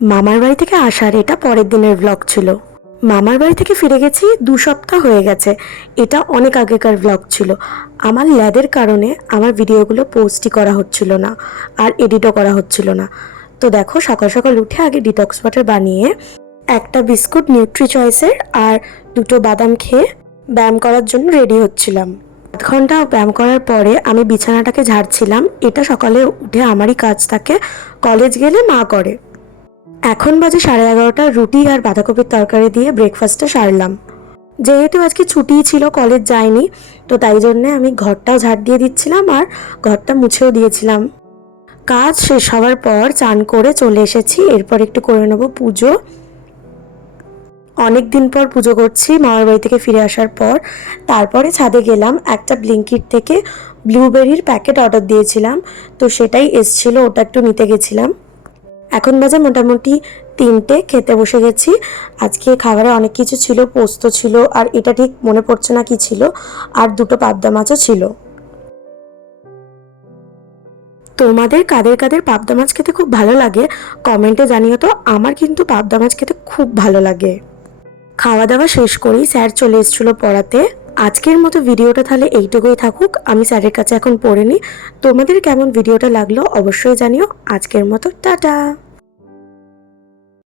মামার বাড়ি থেকে আসার এটা পরের দিনের ব্লগ ছিল। মামার বাড়ি থেকে ফিরে গেছি 2 সপ্তাহ হয়ে গেছে। এটা অনেক আগেকার ব্লগ ছিল। আমার ল্যাদের কারণে আমার ভিডিওগুলো পোস্টই করা হচ্ছিল না, আর এডিটও করা হচ্ছিল না। তো দেখো, সকাল সকাল উঠে আগে ডিটক্স ওয়াটার বানিয়ে একটা বিস্কুট নিউট্রি চয়েসের আর 2টো বাদাম খেয়ে ব্যায়াম করার জন্য রেডি হচ্ছিলাম। 8 ঘন্টা ব্যায়াম করার পরে আমি বিছানাটাকে ঝাড়ছিলাম। এটা সকালে উঠে আমারই কাজ থাকে, কলেজ গেলে মা করে। এখন বাজে 11:30। রুটি আর বাঁধাকপির তরকারি দিয়ে ব্রেকফাস্টটা সারলাম। যেহেতু আজকে ছুটিই ছিল, কলেজ যাইনি, তো তাই জন্যে আমি ঘরটাও ঝাড় দিয়ে দিচ্ছিলাম আর ঘরটা মুছেও দিয়েছিলাম। কাজ শেষ হওয়ার পর চান করে চলে এসেছি। এরপর একটু করে নেবো পুজো। অনেক দিন পর পুজো করছি মামার বাড়ি থেকে ফিরে আসার পর। তারপরে ছাদে গেলাম, একটা ব্লিঙ্কিট থেকে ব্লুবেরির প্যাকেট অর্ডার দিয়েছিলাম, তো সেটাই এসছিল, ওটা একটু নিতে গেছিলাম। এখন বাজে মোটামুটি 3টে। খেতে বসে গেছি। আজকে খাবারে অনেক কিছু ছিল, পোস্ত ছিল, আর এটা ঠিক মনে পড়ছে না কি ছিল, আর 2টো পাবদা মাছও ছিল। তোমাদের কাদের কাদের পাবদা মাছ খেতে খুব ভালো লাগে কমেন্টে জানিও তো। আমার কিন্তু পাবদা মাছ খেতে খুব ভালো লাগে। খাওয়া দাওয়া শেষ করেই স্যার চলে এসেছিল পড়াতে। আজকের মতো ভিডিওটা তাহলে এইটুকুই থাকুক, আমি স্যারের কাছে এখন পড়ে নিই। তোমাদের কেমন ভিডিওটা লাগলো অবশ্যই জানিও। আজকের মতো টাটা।